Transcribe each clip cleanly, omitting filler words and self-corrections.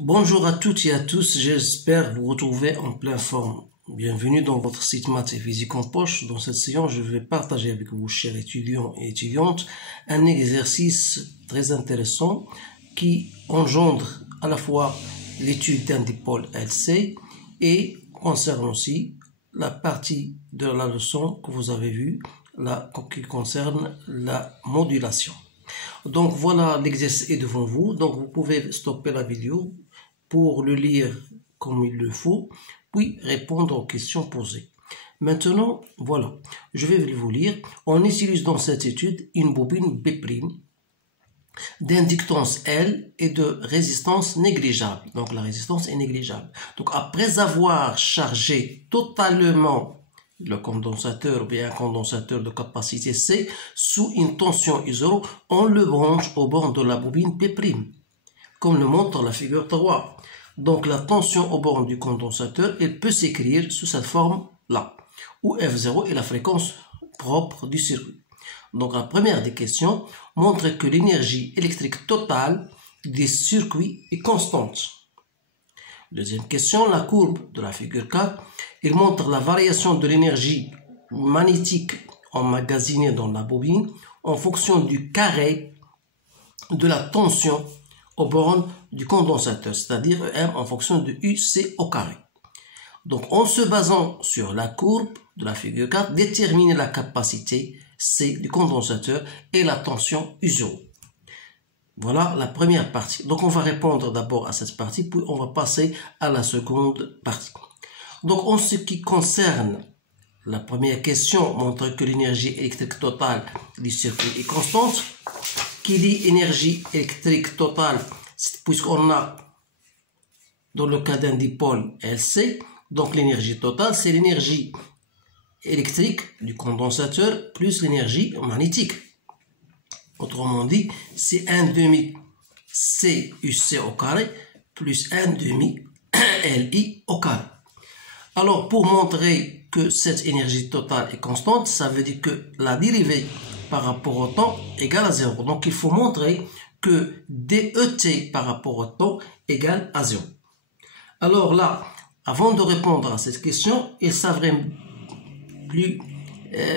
Bonjour à toutes et à tous, j'espère vous retrouver en pleine forme. Bienvenue dans votre site Maths et Physique en poche. Dans cette séance, je vais partager avec vous, chers étudiants et étudiantes, un exercice très intéressant qui engendre à la fois l'étude d'un dipôle LC et concerne aussi la partie de la leçon que vous avez vue, qui concerne la modulation. Donc voilà, l'exercice est devant vous, donc vous pouvez stopper la vidéo pour le lire comme il le faut, puis répondre aux questions posées. Maintenant, voilà, je vais vous lire. On utilise dans cette étude une bobine B' d'inductance L et de résistance négligeable. Donc la résistance est négligeable. Donc après avoir chargé totalement le condensateur ou bien un condensateur de capacité C sous une tension I0, on le branche au bord de la bobine P', comme le montre la figure 3. Donc la tension au bord du condensateur, elle peut s'écrire sous cette forme-là, où F0 est la fréquence propre du circuit. Donc la première des questions montre que l'énergie électrique totale des circuits est constante. Deuxième question, la courbe de la figure 4, il montre la variation de l'énergie magnétique emmagasinée dans la bobine en fonction du carré de la tension aux bornes du condensateur, c'est-à-dire M en fonction de UC au carré. Donc en se basant sur la courbe de la figure 4, déterminer la capacité C du condensateur et la tension U0. Voilà la première partie. Donc on va répondre d'abord à cette partie, puis on va passer à la seconde partie. Donc en ce qui concerne la première question, montre que l'énergie électrique totale du circuit est constante. Qui dit énergie électrique totale, puisqu'on a dans le cas d'un dipôle LC, donc l'énergie totale c'est l'énergie électrique du condensateur plus l'énergie magnétique. Autrement dit, c'est 1 demi CUC au carré plus 1 demi LI au carré. Alors, pour montrer que cette énergie totale est constante, ça veut dire que la dérivée par rapport au temps égale à 0. Donc, il faut montrer que DET par rapport au temps égale à 0. Alors là, avant de répondre à cette question, il serait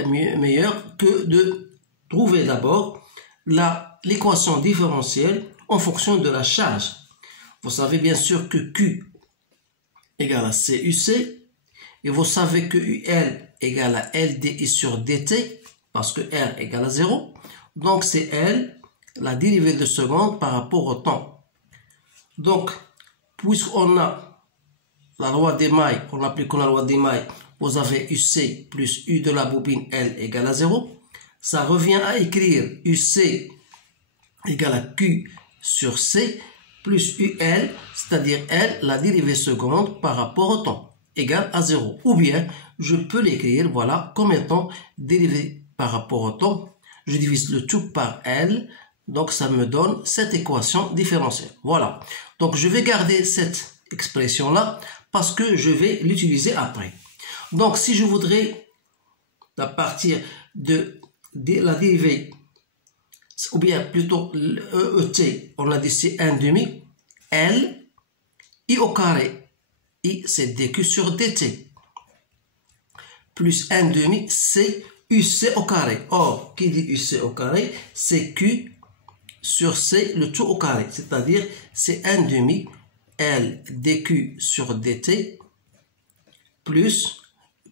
meilleur que de trouver d'abord l'équation différentielle en fonction de la charge. Vous savez bien sûr que Q égale à CUC et vous savez que UL égale à LDI sur DT parce que R égale à 0. Donc c'est L, la dérivée de seconde par rapport au temps. Donc, puisqu'on a la loi des mailles, on applique la loi des mailles, vous avez UC plus U de la bobine L égale à 0. Ça revient à écrire UC égale à Q sur C plus UL, c'est-à-dire L, la dérivée seconde par rapport au temps, égale à 0. Ou bien, je peux l'écrire, voilà, comme étant dérivée par rapport au temps. Je divise le tout par L, donc ça me donne cette équation différentielle. Voilà. Donc, je vais garder cette expression-là parce que je vais l'utiliser après. Donc, si je voudrais, à partir de la dérivée, ou bien plutôt ET, on a dit c'est 1 demi, L, I au carré, I c'est dQ sur dt, plus 1 demi, c'est UC au carré. Or, qui dit UC au carré, c'est Q sur C, le tout au carré, c'est-à-dire c'est 1 demi, L dQ sur dt, plus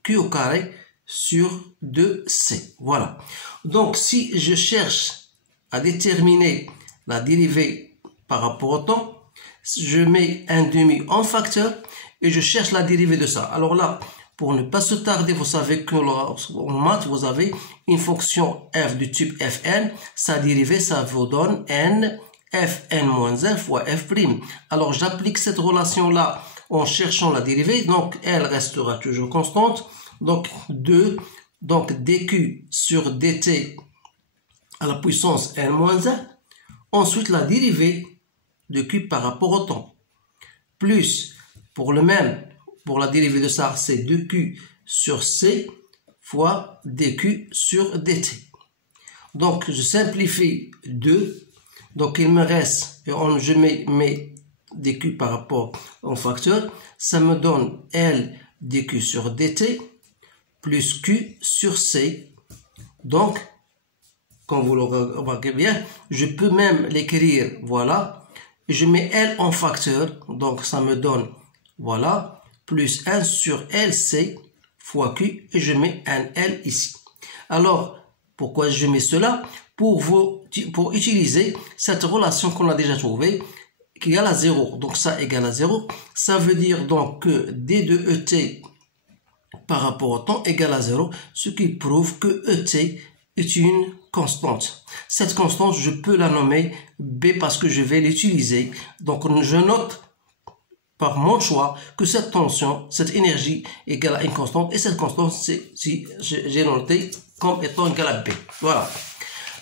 Q au carré sur 2C. Voilà. Donc, si je cherche à déterminer la dérivée par rapport au temps, je mets 1 demi en facteur et je cherche la dérivée de ça. Alors là, pour ne pas se tarder, vous savez que en maths, vous avez une fonction f du type fn. Sa dérivée, ça vous donne n fn-1 fois f'. Alors, j'applique cette relation-là en cherchant la dérivée. Donc, elle restera toujours constante. Donc, 2, donc dq sur dt à la puissance n-1. Ensuite, la dérivée de q par rapport au temps. Plus, pour le même, pour la dérivée de ça, c'est 2q sur c fois dq sur dt. Donc, je simplifie 2. Donc, il me reste, je mets mes dQ par rapport au facteur, ça me donne L dQ sur dt plus Q sur C. Donc, comme vous le remarquez bien, je peux même l'écrire, voilà. Je mets L en facteur, donc ça me donne, voilà, plus 1 sur LC fois Q, et je mets un L ici. Alors, pourquoi je mets cela? Pour utiliser cette relation qu'on a déjà trouvée, qui égale à 0. Donc ça égale à 0. Ça veut dire donc que D de ET par rapport au temps égale à 0, ce qui prouve que ET est une constante. Cette constante, je peux la nommer B parce que je vais l'utiliser. Donc je note par mon choix que cette tension, cette énergie égale à une constante, et cette constante, j'ai noté comme étant égale à B. Voilà.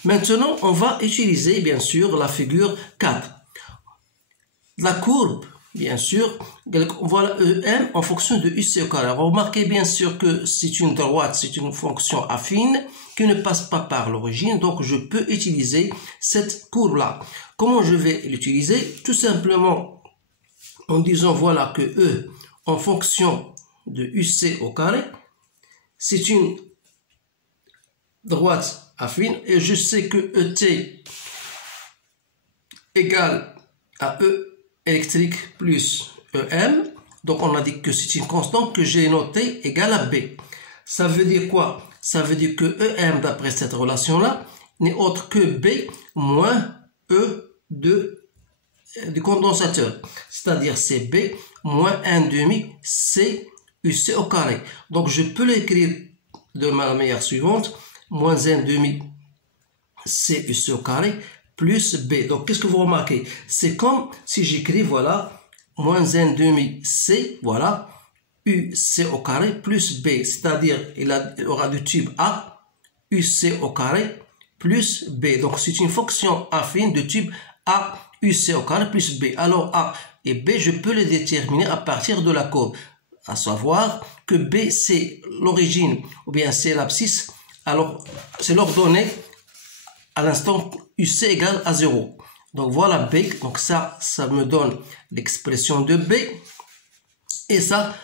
Maintenant, on va utiliser bien sûr la figure 4. La courbe, bien sûr, voilà EM en fonction de UC au carré. Remarquez bien sûr que c'est une droite, c'est une fonction affine qui ne passe pas par l'origine, donc je peux utiliser cette courbe-là. Comment je vais l'utiliser? Tout simplement en disant voilà que E en fonction de UC au carré, c'est une droite affine, et je sais que ET égale à E électrique plus EM. Donc on a dit que c'est une constante que j'ai notée égale à B. Ça veut dire quoi? Ça veut dire que EM d'après cette relation-là n'est autre que B moins E du condensateur. C'est-à-dire c'est B moins 1/2 C UC au carré. Donc je peux l'écrire de la manière suivante. Moins 1/2 C UC au carré plus B. Donc, qu'est-ce que vous remarquez? C'est comme si j'écris, voilà, moins 1/2 C, voilà, UC au carré plus B. C'est-à-dire, il aura du tube A, UC au carré plus B. Donc, c'est une fonction affine de tube A, UC au carré plus B. Alors, A et B, je peux les déterminer à partir de la courbe. À savoir que B, c'est l'origine, ou bien c'est l'abscisse. Alors, c'est l'ordonnée à l'instant UC égale à 0. Donc voilà B, donc ça me donne l'expression de B. Et ça,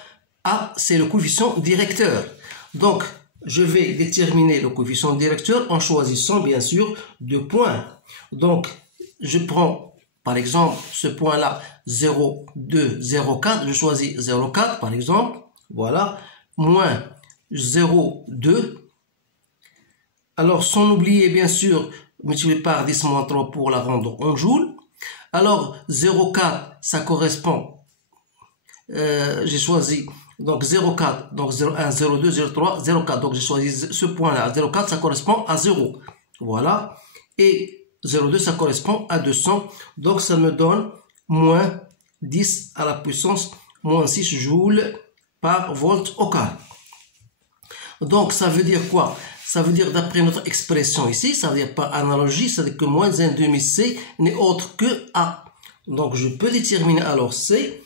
A, c'est le coefficient directeur. Donc, je vais déterminer le coefficient directeur en choisissant bien sûr deux points. Donc, je prends par exemple ce point-là 0, 2, 0, 4. Je choisis 0, 4 par exemple. Voilà. Moins 0, 2. Alors, sans oublier, bien sûr, multiplié par 10 moins 3 pour la rendre en joules. Alors, 0,4, ça correspond, j'ai choisi, donc 0,4, donc 0,1, 0,2, 0,3, 0,4. Donc, j'ai choisi ce point-là. 0,4, ça correspond à 0. Voilà. Et 0,2, ça correspond à 200. Donc, ça me donne moins 10 à la puissance moins 6 joules par volt au carré. Donc, ça veut dire quoi? Ça veut dire, d'après notre expression ici, ça veut dire par analogie, ça veut dire que moins 1/2 C n'est autre que A. Donc, je peux déterminer alors C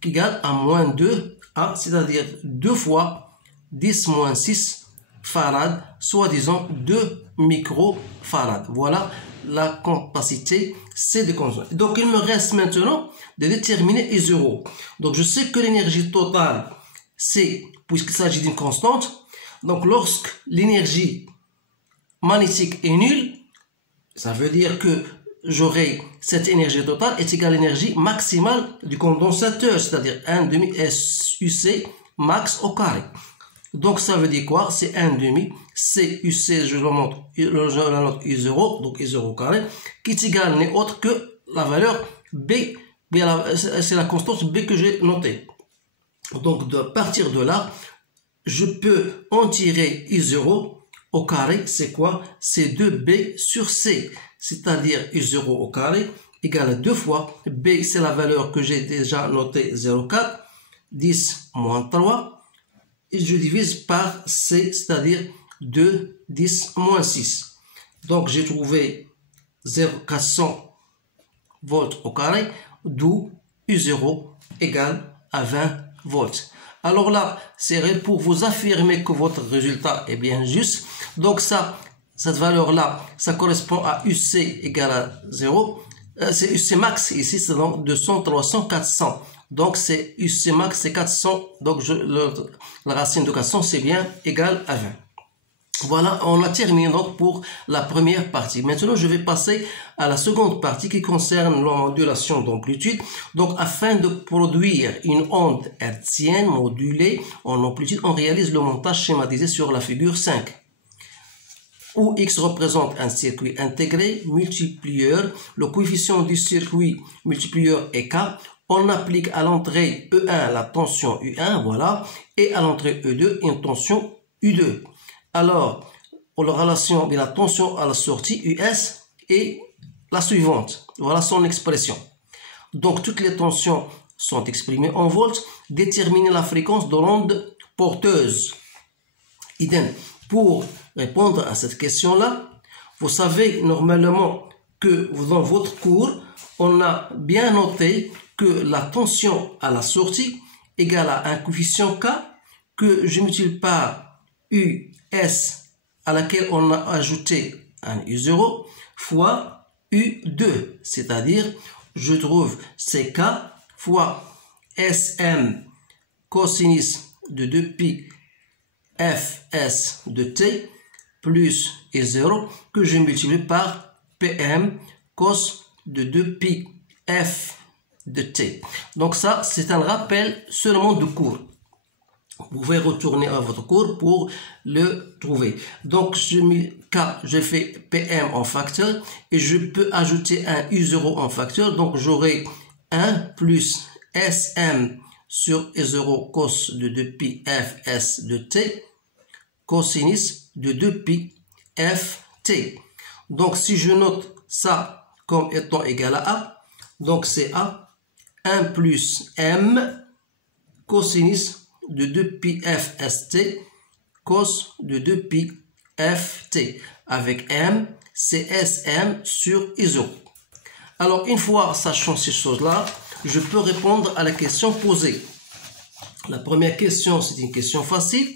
qui égale à moins 2 A, c'est-à-dire 2 fois 10 moins 6 farad, soit disons 2 microfarads. Voilà la capacité C de constante. Donc, il me reste maintenant de déterminer I0. Donc, je sais que l'énergie totale, c'est, puisqu'il s'agit d'une constante, donc, lorsque l'énergie magnétique est nulle, ça veut dire que j'aurai cette énergie totale est égale à l'énergie maximale du condensateur, c'est-à-dire 1/2 SUC max au carré. Donc, ça veut dire quoi? C'est 1/2 CUC, je la note I0, donc I0 au carré, qui est égal n'est autre que la valeur B, c'est la constante B que j'ai notée. Donc, de partir de là, je peux en tirer I0 au carré, c'est quoi? C'est 2B sur C, c'est-à-dire I0 au carré égale à 2 fois B, c'est la valeur que j'ai déjà notée, 0,4, 10 moins 3, et je divise par C, c'est-à-dire 2, 10 moins 6. Donc j'ai trouvé 0,400 volts au carré, d'où I0 égale à 20 volts. Alors là, c'est pour vous affirmer que votre résultat est bien juste. Donc ça, cette valeur-là, ça correspond à UC égale à 0. c'est UC max, ici c'est donc 200, 300, 400. Donc c'est UC max, c'est 400. Donc la racine de 400, c'est bien égal à 20. Voilà, on a terminé donc pour la première partie. Maintenant, je vais passer à la seconde partie qui concerne la modulation d'amplitude. Donc, afin de produire une onde hertzienne modulée en amplitude, on réalise le montage schématisé sur la figure 5. Où X représente un circuit intégré, multiplieur, le coefficient du circuit multiplieur est K. On applique à l'entrée E1 la tension U1, voilà, et à l'entrée E2 une tension U2. Alors, la relation de la tension à la sortie US est la suivante. Voilà son expression. Donc, toutes les tensions sont exprimées en volts. Déterminer la fréquence de l'onde porteuse. Idem. Pour répondre à cette question-là, vous savez normalement que dans votre cours, on a bien noté que la tension à la sortie égale à un coefficient K que je multiplie par US à laquelle on a ajouté un U0 fois U2, c'est-à-dire je trouve CK fois SM cosinus de 2pi Fs de t plus E0 que je multiplie par PM cos de 2pi F de t. Donc ça, c'est un rappel seulement du cours. Vous pouvez retourner à votre cours pour le trouver. Donc, je fais PM en facteur et je peux ajouter un U0 en facteur. Donc, j'aurai 1 plus SM sur E0 cos de 2pi Fs de t cosinus de 2pi Ft. Donc, si je note ça comme étant égal à A, donc c'est A 1 plus M cosinus de 2pi Fst cos de 2pi Ft avec M, c'est SM sur ISO. Alors, une fois sachant ces choses-là, je peux répondre à la question posée. La première question, c'est une question facile.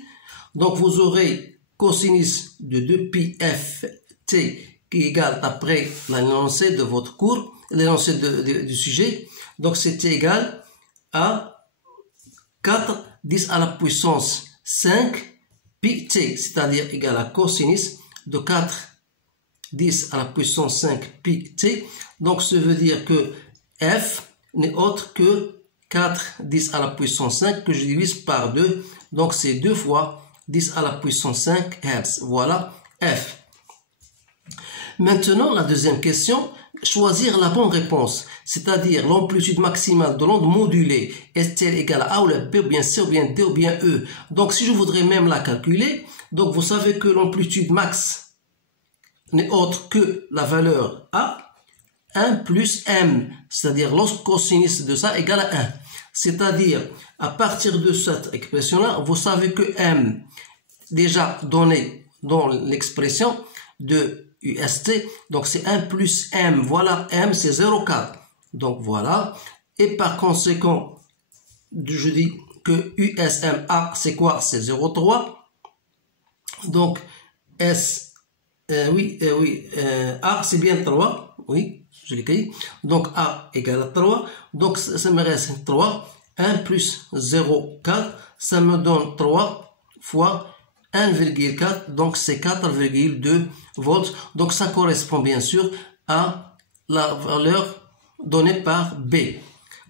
Donc, vous aurez cosinus de 2pi Ft qui est égal après l'énoncé de votre cours, l'énoncé du sujet. Donc, c'était égal à 4 10 à la puissance 5 pi t, c'est-à-dire égal à cosinus de 4 10 à la puissance 5 pi t. Donc, ça veut dire que f n'est autre que 4 10 à la puissance 5 que je divise par 2. Donc, c'est 2 fois 10 à la puissance 5 Hz. Voilà f. Maintenant, la deuxième question, choisir la bonne réponse, c'est-à-dire l'amplitude maximale de l'onde modulée, est-elle égale à A ou à B, ou bien C, ou bien D, ou bien E. Donc, si je voudrais même la calculer, donc vous savez que l'amplitude max n'est autre que la valeur A, 1 plus M, c'est-à-dire lorsque cosinus de ça égale à 1. C'est-à-dire, à partir de cette expression-là, vous savez que M, déjà donné dans l'expression de UST, donc c'est 1 plus M, voilà, M c'est 0,4, donc voilà, et par conséquent, je dis que USMA c'est quoi? C'est 0,3, donc A c'est bien 3, oui, je l'écris, donc A égale à 3, donc ça me reste 3, 1 plus 0,4, ça me donne 3 fois 1,4, donc c'est 4,2 volts. Donc ça correspond bien sûr à la valeur donnée par B.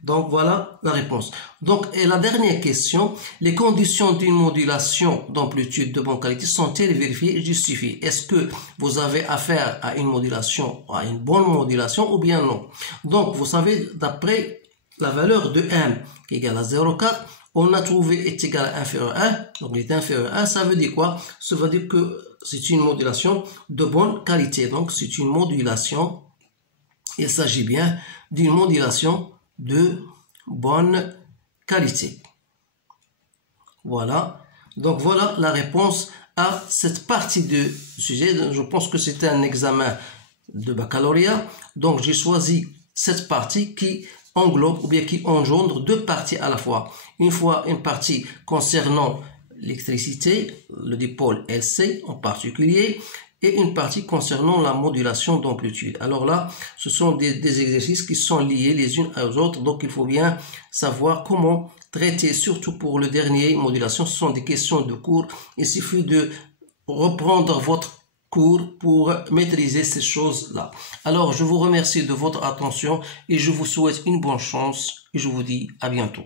Donc voilà la réponse. Donc et la dernière question, les conditions d'une modulation d'amplitude de bonne qualité sont-elles vérifiées et justifiées? Est-ce que vous avez affaire à une modulation, à une bonne modulation ou bien non? Donc vous savez, d'après la valeur de M qui est égale à 0,4, on a trouvé est égal à inférieur à 1, donc il est inférieur à 1, ça veut dire quoi? Ça veut dire que c'est une modulation de bonne qualité. Donc c'est une modulation, il s'agit bien d'une modulation de bonne qualité. Voilà, donc voilà la réponse à cette partie du sujet. Je pense que c'était un examen de baccalauréat, donc j'ai choisi cette partie qui englobe ou bien qui engendre deux parties à la fois. Une partie concernant l'électricité, le dipôle LC en particulier, et une partie concernant la modulation d'amplitude. Alors là, ce sont des exercices qui sont liés les unes aux autres, donc il faut bien savoir comment traiter, surtout pour le dernier, modulation. Ce sont des questions de cours. Il suffit de reprendre votre cours pour maîtriser ces choses-là. Alors, je vous remercie de votre attention et je vous souhaite une bonne chance et je vous dis à bientôt.